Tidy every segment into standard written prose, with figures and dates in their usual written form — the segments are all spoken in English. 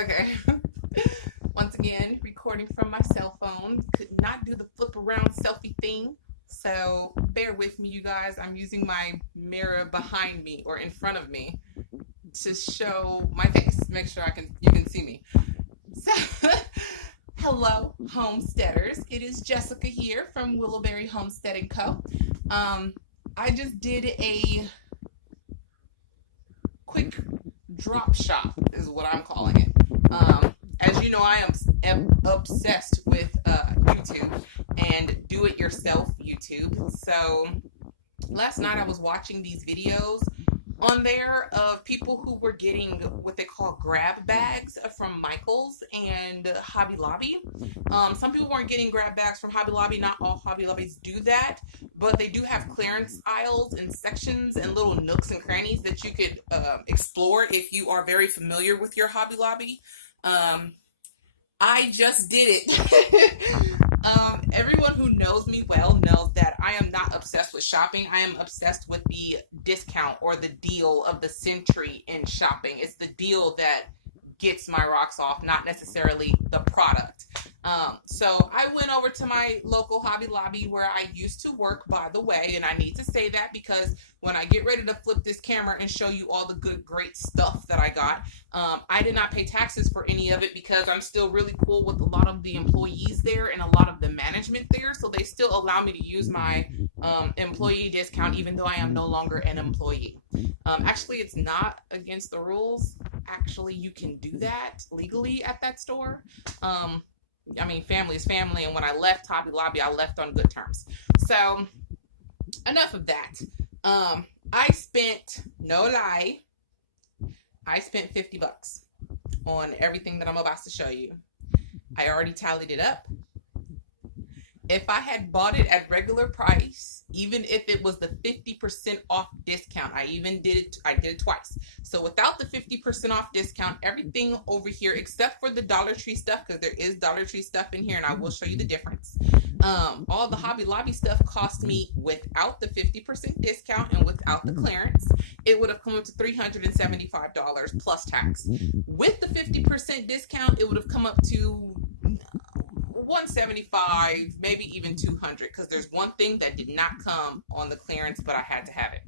Okay. Once again, recording from my cell phone. Could not do the flip around selfie thing. So bear with me, you guys. I'm using my mirror behind me or in front of me to show my face. Make sure you can see me. So hello, homesteaders. It is Jessica here from Willowberry Homestead and Co. I just did a quick drop shop, is what I'm calling it. As you know, am obsessed with YouTube and do it yourself YouTube. So last night I was watching these videos on there of people who were getting what they call grab bags from Michaels and Hobby Lobby. Some people weren't getting grab bags from Hobby Lobby. Not all Hobby Lobbies do that, but they do have clearance aisles and sections and little nooks and crannies that you could explore if you are very familiar with your Hobby Lobby. I just did it. Everyone who knows me well knows that I am not obsessed with shopping. I am obsessed with the discount or the deal of the century in shopping. It's the deal that gets my rocks off, not necessarily the product. So I went over to my local Hobby Lobby where I used to work, by the way, and I need to say that because when I get ready to flip this camera and show you all the good, great stuff that I got, I did not pay taxes for any of it because I'm still really cool with a lot of the employees there and a lot of the management there, so they still allow me to use my employee discount even though I am no longer an employee. Actually, it's not against the rules. Actually, you can do that legally at that store. I mean, family is family, and when I left Hobby Lobby, I left on good terms. So, enough of that. I spent, no lie, I spent $50 on everything that I'm about to show you. I already tallied it up. If I had bought it at regular price, even if it was the 50% off discount, I did it twice. So without the 50% off discount, everything over here, except for the Dollar Tree stuff, because there is Dollar Tree stuff in here, and I will show you the difference. All the Hobby Lobby stuff cost me, without the 50% discount and without the clearance, it would have come up to $375 plus tax. With the 50% discount, it would have come up to 175, maybe even 200, because there's one thing that did not come on the clearance, but I had to have it.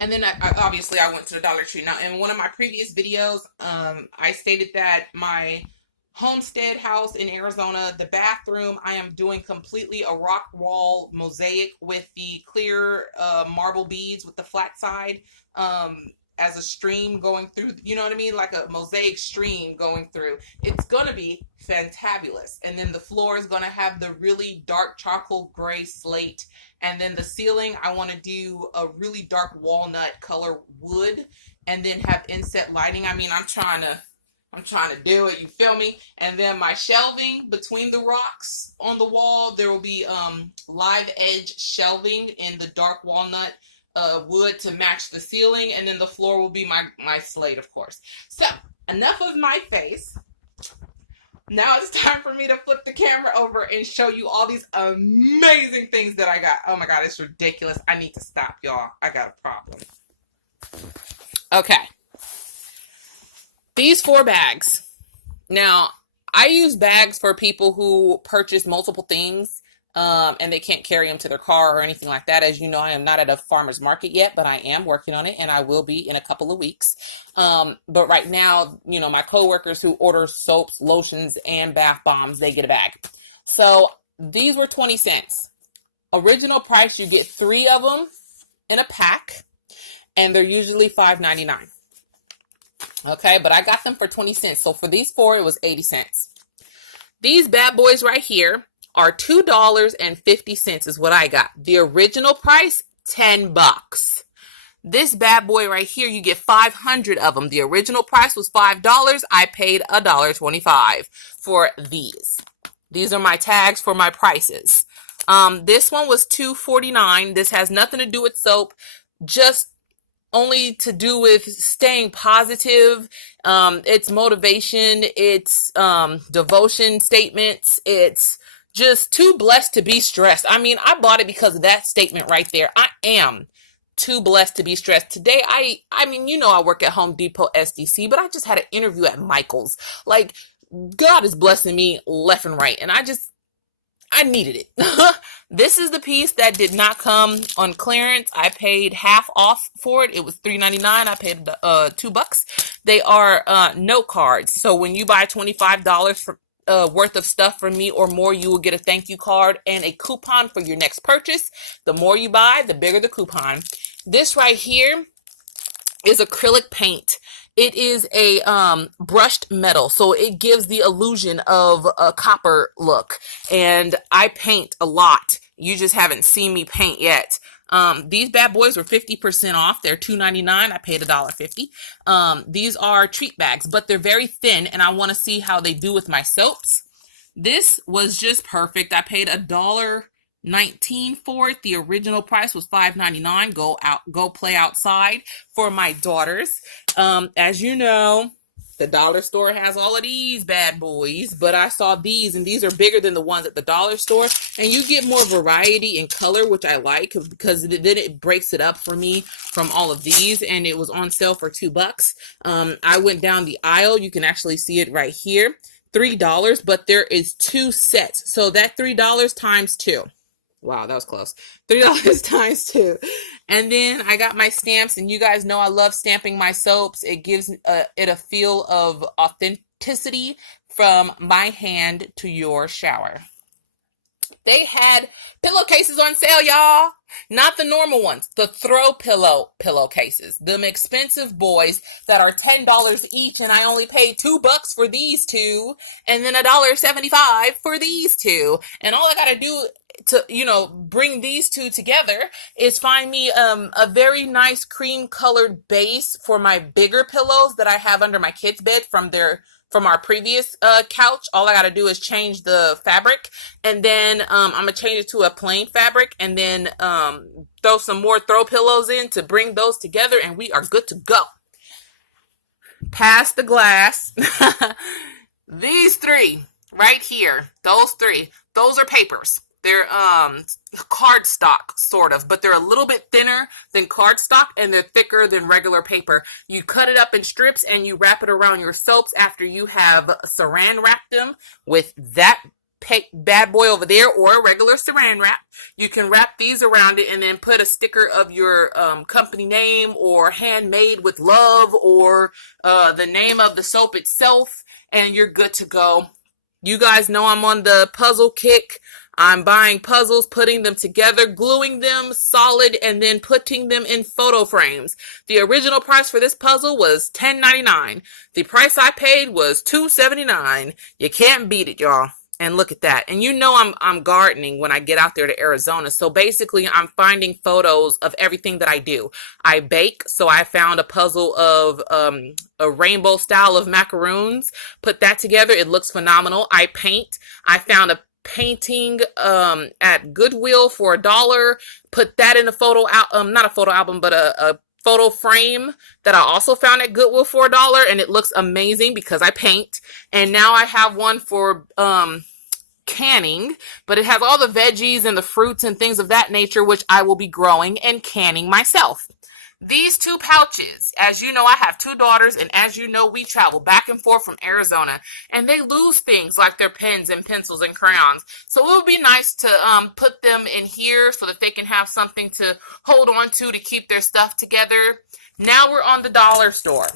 And then obviously I went to the Dollar Tree. Now, in one of my previous videos, I stated that my homestead house in Arizona, the bathroom, I am doing completely a rock wall mosaic with the clear marble beads with the flat side, as a stream going through, you know what I mean? Like a mosaic stream going through. It's gonna be fantabulous. And then the floor is gonna have the really dark charcoal gray slate. And then the ceiling, I wanna do a really dark walnut color wood and then have inset lighting. I mean, I'm trying to do it, you feel me? And then my shelving between the rocks on the wall, there will be live edge shelving in the dark walnut wood to match the ceiling, and then the floor will be my slate, of course. So, enough of my face. Now it's time for me to flip the camera over and show you all these amazing things that I got. Oh my god, it's ridiculous. I need to stop, y'all. I got a problem. Okay. These 4 bags. Now, I use bags for people who purchase multiple things and they can't carry them to their car or anything like that. As you know, I am not at a farmer's market yet, but I am working on it, and I will be in a couple of weeks. But right now, you know, my coworkers who order soaps, lotions, and bath bombs, they get a bag. So these were 20 cents. Original price, you get 3 of them in a pack, and they're usually $5.99. Okay, but I got them for 20 cents. So for these 4, it was 80 cents. These bad boys right here are $2.50 is what I got. The original price, $10. This bad boy right here, you get 500 of them. The original price was $5. I paid $1.25 for these. These are my tags for my prices. This one was $2.49. This has nothing to do with soap, just only to do with staying positive. It's motivation. It's devotion statements. It's just too blessed to be stressed. I mean, I bought it because of that statement right there. I am too blessed to be stressed. Today, I mean, you know, I work at Home Depot SDC, but I just had an interview at Michael's. Like, God is blessing me left and right, and I needed it. This is the piece that did not come on clearance. I paid half off for it. It was $3.99. I paid $2. They are note cards. So when you buy $25 for worth of stuff from me or more, you will get a thank you card and a coupon for your next purchase. The more you buy, the bigger the coupon. This right here is acrylic paint. It is a brushed metal, so it gives the illusion of a copper look. And I paint a lot. You just haven't seen me paint yet. These bad boys were 50% off. They're $2.99. I paid $1.50. These are treat bags, but they're very thin, and I want to see how they do with my soaps. This was just perfect. I paid $1.19 for it. The original price was $5.99. Go play outside for my daughters. As you know, the dollar store has all of these bad boys, but I saw these, and these are bigger than the ones at the dollar store, and you get more variety in color, which I like, because then it breaks it up for me from all of these, and it was on sale for $2. I went down the aisle. You can actually see it right here. $3, but there is 2 sets, so that $3 times 2. Wow, that was close. $3 times 2. And then I got my stamps, and you guys know I love stamping my soaps. It gives it a feel of authenticity from my hand to your shower. They had pillowcases on sale, y'all. Not the normal ones, the throw pillowcases. Them expensive boys that are $10 each, and I only paid $2 for these two, and then $1.75 for these two. And all I gotta do to, you know, bring these two together is find me a very nice cream colored base for my bigger pillows that I have under my kids' bed from our previous couch. All I gotta do is change the fabric, and then I'm gonna change it to a plain fabric, and then throw some more throw pillows in to bring those together, and we are good to go. Pass the glass. These three right here, those three, those are papers. They're cardstock, sort of, but they're a little bit thinner than cardstock, and they're thicker than regular paper. You cut it up in strips, and you wrap it around your soaps after you have saran wrapped them with that bad boy over there, or a regular saran wrap. You can wrap these around it and then put a sticker of your company name, or handmade with love, or the name of the soap itself, and you're good to go. You guys know I'm on the puzzle kick. I'm buying puzzles, putting them together, gluing them solid, and then putting them in photo frames. The original price for this puzzle was $10.99. The price I paid was $2.79. You can't beat it, y'all. And look at that. And you know I'm gardening when I get out there to Arizona. So basically, I'm finding photos of everything that I do. I bake, so I found a puzzle of a rainbow style of macaroons. Put that together. It looks phenomenal. I paint. I found a painting at Goodwill for $1. Put that in a photo not a photo album, but a photo frame that I also found at Goodwill for $1, and it looks amazing because I paint. And now I have one for canning, but it has all the veggies and the fruits and things of that nature, which I will be growing and canning myself. These 2 pouches, as you know, I have 2 daughters, and as you know, we travel back and forth from Arizona, and they lose things like their pens and pencils and crayons. So it would be nice to put them in here so that they can have something to hold on to keep their stuff together. Now we're on the dollar store.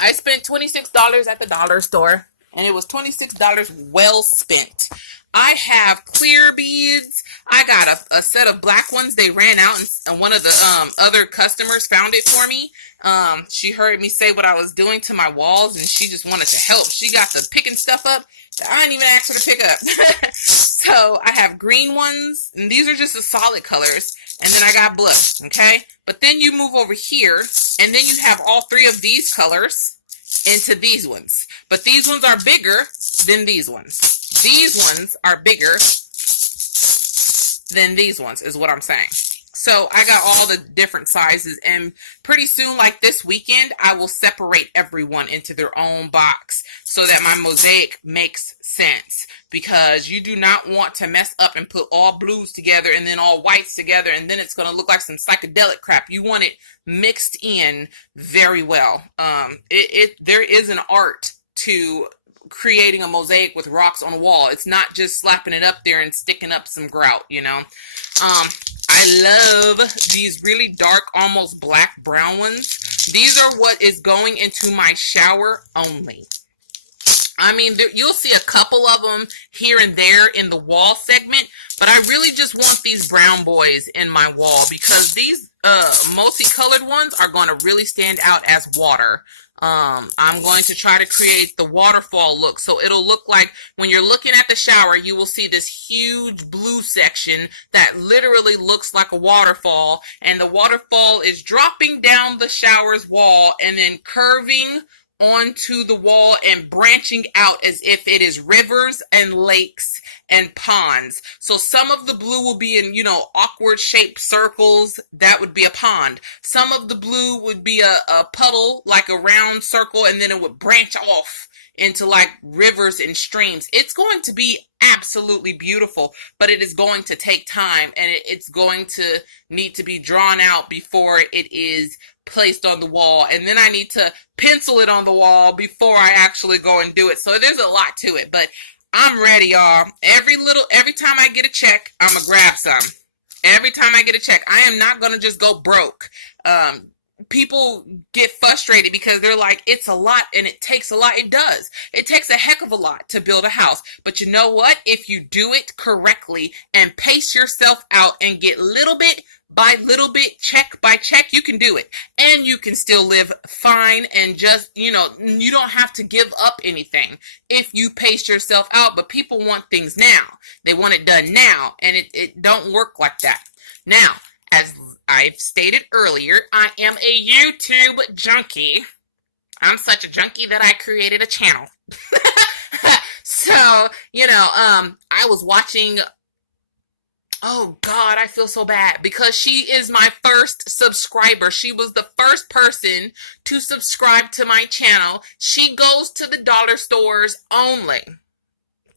I spent $26 at the dollar store, and it was $26 well spent. I have clear beads. I got a set of black ones. They ran out, and one of the other customers found it for me. She heard me say what I was doing to my walls, and she just wanted to help. She got the picking stuff up that I didn't even ask her to pick up. So I have green ones, and these are just the solid colors. And then I got blue, okay? But then you move over here, and then you have all 3 of these colors into these ones. But these ones are bigger than these ones. These ones are bigger than these ones, is what I'm saying. So I got all the different sizes, and pretty soon, like this weekend, I will separate everyone into their own box so that my mosaic makes sense, because you do not want to mess up and put all blues together and then all whites together, and then it's going to look like some psychedelic crap. You want it mixed in very well. There is an art to creating a mosaic with rocks on a wall. It's not just slapping it up there and sticking up some grout, you know. I love these really dark, almost black brown ones. These are what is going into my shower only. I mean, you'll see a couple of them here and there in the wall segment, but I really just want these brown boys in my wall, because these multicolored ones are going to really stand out as water. I'm going to try to create the waterfall look, so it'll look like when you're looking at the shower, you will see this huge blue section that literally looks like a waterfall, and the waterfall is dropping down the shower's wall and then curving onto the wall and branching out as if it is rivers and lakes and ponds. So some of the blue will be in, awkward shaped circles. That would be a pond. Some of the blue would be a puddle, like a round circle, and then it would branch off into like rivers and streams. It's going to be absolutely beautiful, but it is going to take time, and it's going to need to be drawn out before it is placed on the wall, and then I need to pencil it on the wall before I actually go and do it. So there's a lot to it, but I'm ready, y'all. Every time I get a check, I'm gonna grab some. Every time I get a check, I am not gonna just go broke. People get frustrated because they're like, it's a lot and it takes a lot. It does. It takes a heck of a lot to build a house. But you know what? If you do it correctly and pace yourself out and get little bit by little bit, check by check, you can do it. And you can still live fine, and just, you don't have to give up anything if you pace yourself out. But people want things now. They want it done now, and it don't work like that. Now, as I've stated earlier, I am a YouTube junkie. I'm such a junkie that I created a channel. So, I was watching. Oh God, I feel so bad because she is my first subscriber. She was the first person to subscribe to my channel. She goes to the dollar stores only.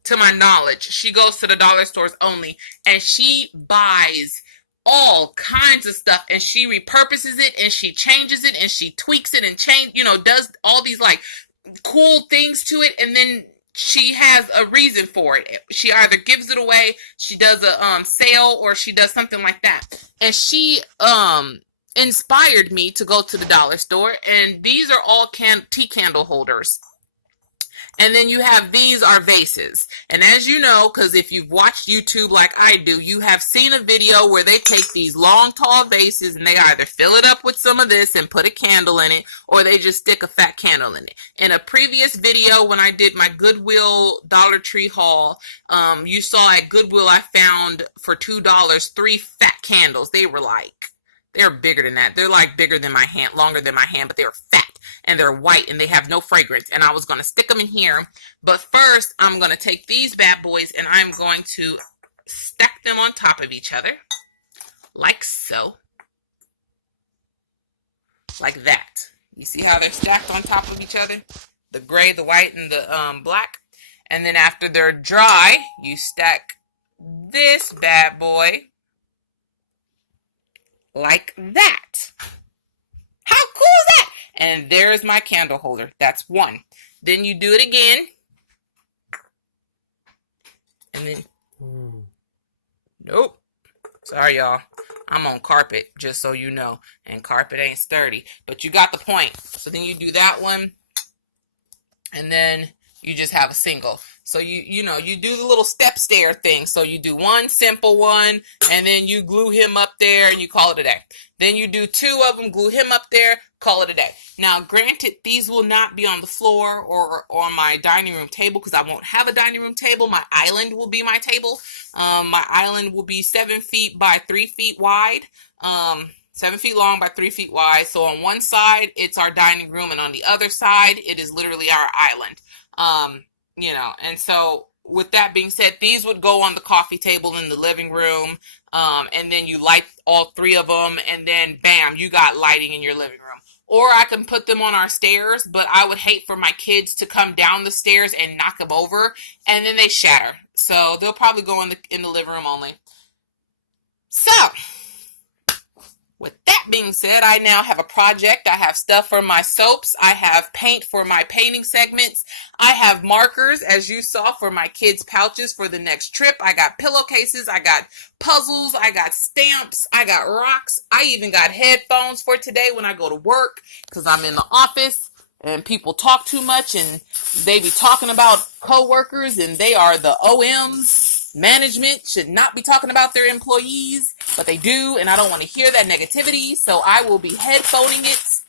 To my knowledge, she goes to the dollar stores only, and she buys all kinds of stuff, and she repurposes it, and she changes it, and she tweaks it, and does all these like cool things to it, and then she has a reason for it. She either gives it away, she does a sale, or she does something like that. And she inspired me to go to the dollar store, and these are all tea candle holders. And then you have, these are vases. And as you know, because if you've watched YouTube like I do, you have seen a video where they take these long, tall vases and they either fill it up with some of this and put a candle in it, or they just stick a fat candle in it. In a previous video, when I did my Goodwill Dollar Tree haul, you saw at Goodwill I found for $2 3 fat candles. They're bigger than that. They're like bigger than my hand, longer than my hand, but they're fat. And they're white, and they have no fragrance. And I was going to stick them in here. But first, I'm going to take these bad boys, and I'm going to stack them on top of each other. Like so. Like that. You see how they're stacked on top of each other? The gray, the white, and the black. And then after they're dry, you stack this bad boy like that. How cool is that? And there's my candle holder. That's one. Then you do it again. And then, nope. Sorry, y'all. I'm on carpet, just so you know. And carpet ain't sturdy. But you got the point. So then you do that one. And then you just have a single. So you do the little step stair thing. So you do one simple one, and then you glue him up there, and you call it a day. Then you do 2 of them, glue him up there, call it a day. Now, granted, these will not be on the floor or on my dining room table, because I won't have a dining room table. My island will be my table. My island will be 7 feet by 3 feet wide. 7 feet long by 3 feet wide. So on one side, it's our dining room, and on the other side, it is literally our island. And so with that being said, these would go on the coffee table in the living room, and then you light all three of them, and then bam, you got lighting in your living room. Or I can put them on our stairs, but I would hate for my kids to come down the stairs and knock them over, and then they shatter. So they'll probably go in the living room only. So, with that being said, I now have a project. I have stuff for my soaps. I have paint for my painting segments. I have markers, as you saw, for my kids' pouches for the next trip. I got pillowcases. I got puzzles. I got stamps. I got rocks. I even got headphones for today when I go to work because I'm in the office and people talk too much and they be talking about coworkers and they are the OMs. Management should not be talking about their employees, but they do, and I don't want to hear that negativity, so I will be headphoning it.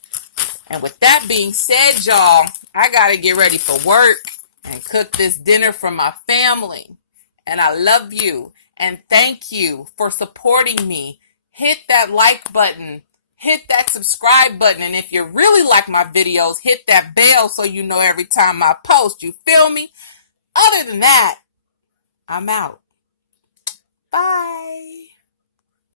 And with that being said, y'all, I gotta get ready for work and cook this dinner for my family. And I love you, and thank you for supporting me. Hit that like button, hit that subscribe button, and if you really like my videos, hit that bell so you know every time I post. You feel me? Other than that, I'm out. Bye.